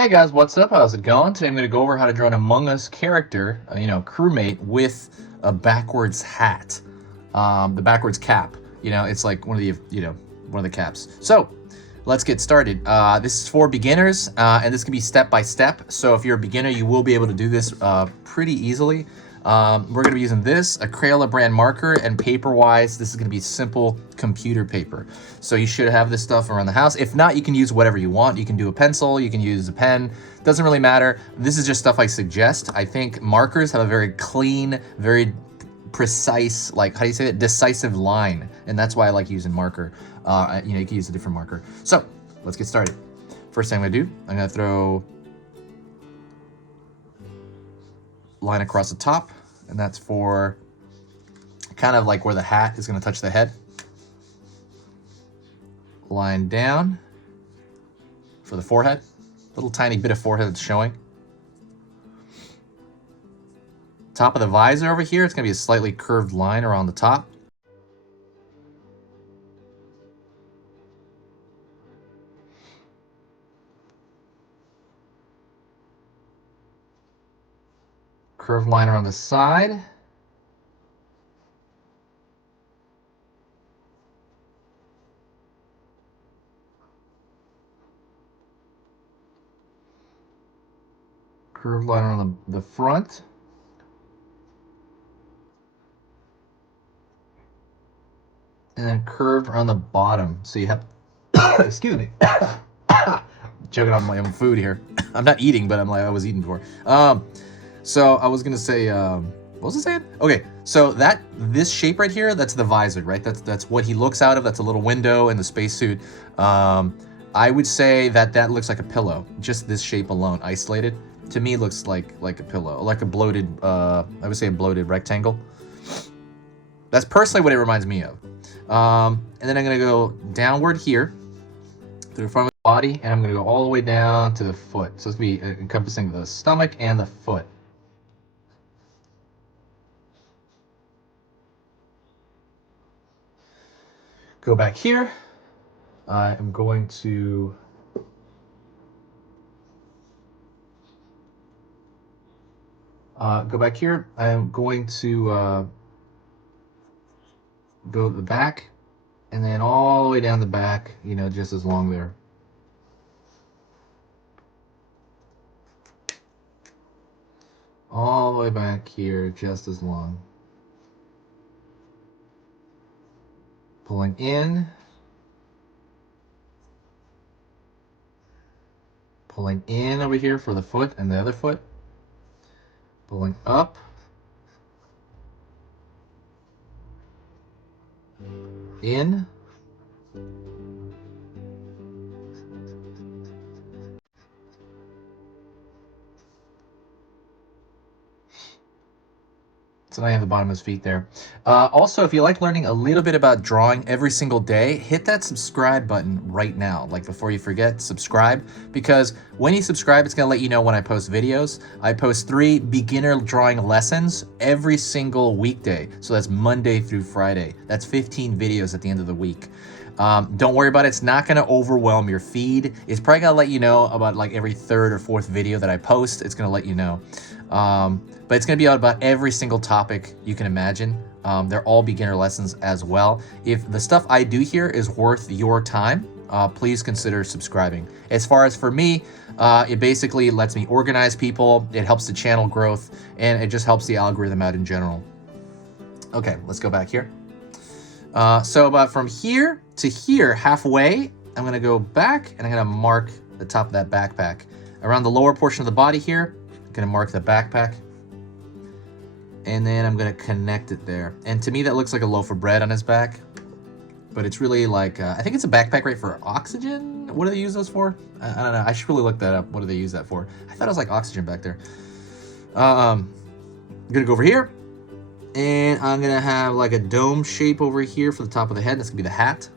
Hey guys, what's up? How's it going? Today I'm going to go over how to draw an Among Us character, crewmate with a backwards hat, the backwards cap. It's like one of the caps. So let's get started. This is for beginners, and this can be step by step. So if you're a beginner, you will be able to do this pretty easily. We're going to be using this, a Crayola brand marker, and paper-wise, this is going to be simple computer paper. So you should have this stuff around the house. If not, you can use whatever you want. You can do a pencil, you can use a pen. Doesn't really matter. This is just stuff I suggest. I think markers have a very clean, very precise, like, how do you say it? Decisive line. And that's why I like using marker. You can use a different marker. So let's get started. First thing I'm going to do, I'm going to throw line across the top, and that's for kind of like where the hat is going to touch the head. Line down for the forehead, little tiny bit of forehead that's showing. Top of the visor over here, it's going to be a slightly curved line around the top. Curved line around the side. Curved line around the front. And then curved around the bottom. So you have, excuse me, choking on my own food here. I'm not eating, but I was eating before. So I was gonna say, what was I saying? Okay, so this shape right here, that's the visor, right? That's what he looks out of. That's a little window in the spacesuit. I would say that looks like a pillow. Just this shape alone, isolated, to me looks like a pillow, like a bloated, I would say a bloated rectangle. That's personally what it reminds me of. And then I'm gonna go downward here to the front of the body, and I'm gonna go all the way down to the foot. So it's gonna be encompassing the stomach and the foot. Go back here. I am going to go back here. I am going to go to the back, and then all the way down the back, just as long there. All the way back here, just as long. Pulling in. Pulling in over here for the foot and the other foot. Pulling up. In. So now you have the bottom of his feet there. Also, if you like learning a little bit about drawing every single day, hit that subscribe button right now. Like, before you forget, subscribe. Because when you subscribe, it's going to let you know when I post videos. I post 3 beginner drawing lessons every single weekday. So that's Monday through Friday. That's 15 videos at the end of the week. Don't worry about it. It's not going to overwhelm your feed. It's probably going to let you know about like every 3rd or 4th video that I post. It's going to let you know. But it's going to be about every single topic you can imagine. They're all beginner lessons as well. If the stuff I do here is worth your time, please consider subscribing. As far as for me, it basically lets me organize people. It helps the channel growth, and it just helps the algorithm out in general. Okay, let's go back here. So about from here to here, halfway, I'm going to go back, and I'm going to mark the top of that backpack. Around the lower portion of the body here, I'm going to mark the backpack. And then I'm going to connect it there. And to me, that looks like a loaf of bread on his back. But it's really like, I think it's a backpack, right, for oxygen? What do they use those for? I don't know. I should really look that up. What do they use that for? I thought it was like oxygen back there. I'm going to go over here. And I'm going to have like a dome shape over here for the top of the head. That's going to be the hat.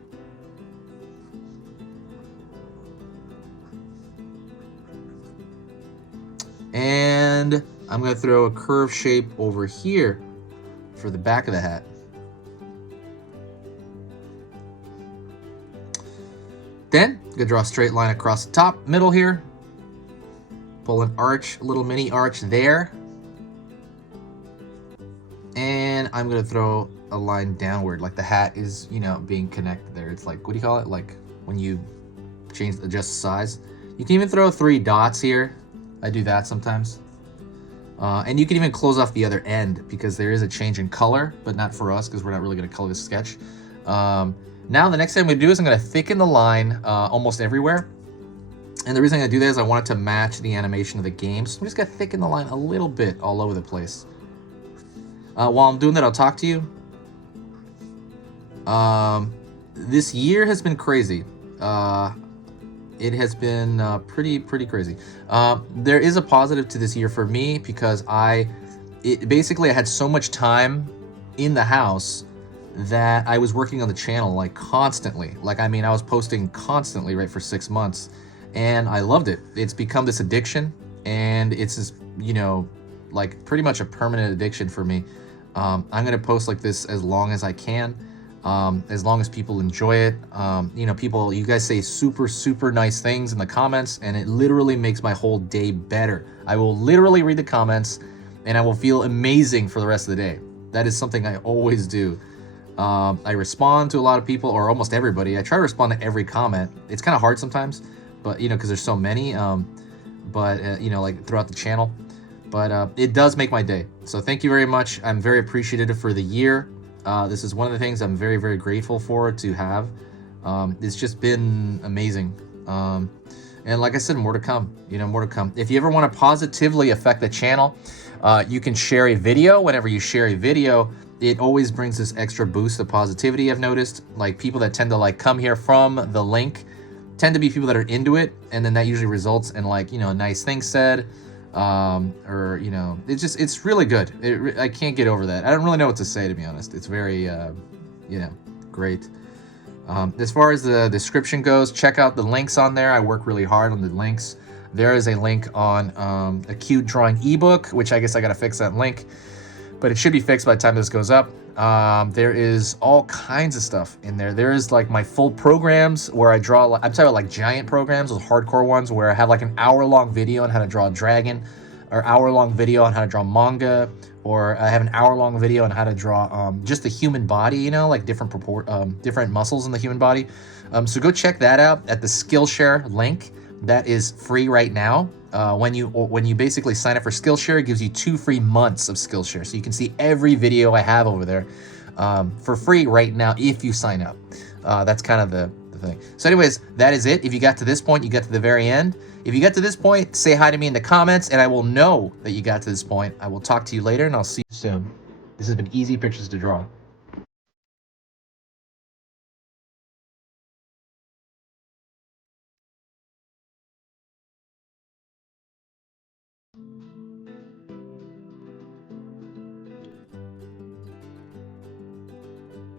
And I'm going to throw a curve shape over here for the back of the hat. Then I'm going to draw a straight line across the top, middle here. Pull an arch, a little mini arch there. And I'm gonna throw a line downward, like the hat is, you know, being connected there. It's like, what do you call it? Like when you adjust the size. You can even throw 3 dots here. I do that sometimes. And you can even close off the other end because there is a change in color, but not for us because we're not really gonna color this sketch. Now the next thing I'm gonna do is I'm gonna thicken the line almost everywhere. And the reason I'm gonna do that is I want it to match the animation of the game. So I'm just gonna thicken the line a little bit all over the place. While I'm doing that, I'll talk to you. This year has been crazy. It has been pretty crazy. There is a positive to this year for me because basically I had so much time in the house that I was working on the channel like constantly. Like, I mean, I was posting constantly, right, for 6 months, and I loved it. It's become this addiction, and it's just, you know, like pretty much a permanent addiction for me. I'm gonna post like this as long as I can, as long as people enjoy it. You know, you guys say super nice things in the comments, and it literally makes my whole day better. I will literally read the comments, and I will feel amazing for the rest of the day. That is something I always do. I respond to a lot of people, or almost everybody. I try to respond to every comment. It's kind of hard sometimes, but you know, because there's so many, you know, like throughout the channel. But it does make my day. So thank you very much. I'm very appreciative for the year. This is one of the things I'm very grateful for to have. It's just been amazing. And like I said, more to come, you know, more to come. If you ever want to positively affect the channel, you can share a video. Whenever you share a video, it always brings this extra boost of positivity. I've noticed, like, people that tend to like come here from the link tend to be people that are into it. And then that usually results in, like, you know, a nice thing said, or, you know, it's really good. I can't get over that. I don't really know what to say, to be honest. It's very, you know, great. As far as the description goes, check out the links on there. I work really hard on the links. There is a link on a cute drawing ebook, which I guess I gotta fix that link, but it should be fixed by the time this goes up. There is all kinds of stuff in there. There is like my full programs where I draw, I'm talking about like giant programs, those hardcore ones where I have like an hour-long video on how to draw a dragon, or hour-long video on how to draw manga, or I have an hour-long video on how to draw just the human body, you know, like different muscles in the human body. So go check that out at the Skillshare link. That is free right now. When you basically sign up for Skillshare, it gives you 2 free months of Skillshare. So you can see every video I have over there for free right now if you sign up. That's kind of the thing. So anyways, that is it. If you got to this point, you got to the very end. If you got to this point, say hi to me in the comments, and I will know that you got to this point. I will talk to you later, and I'll see you soon. This has been Easy Pictures to Draw.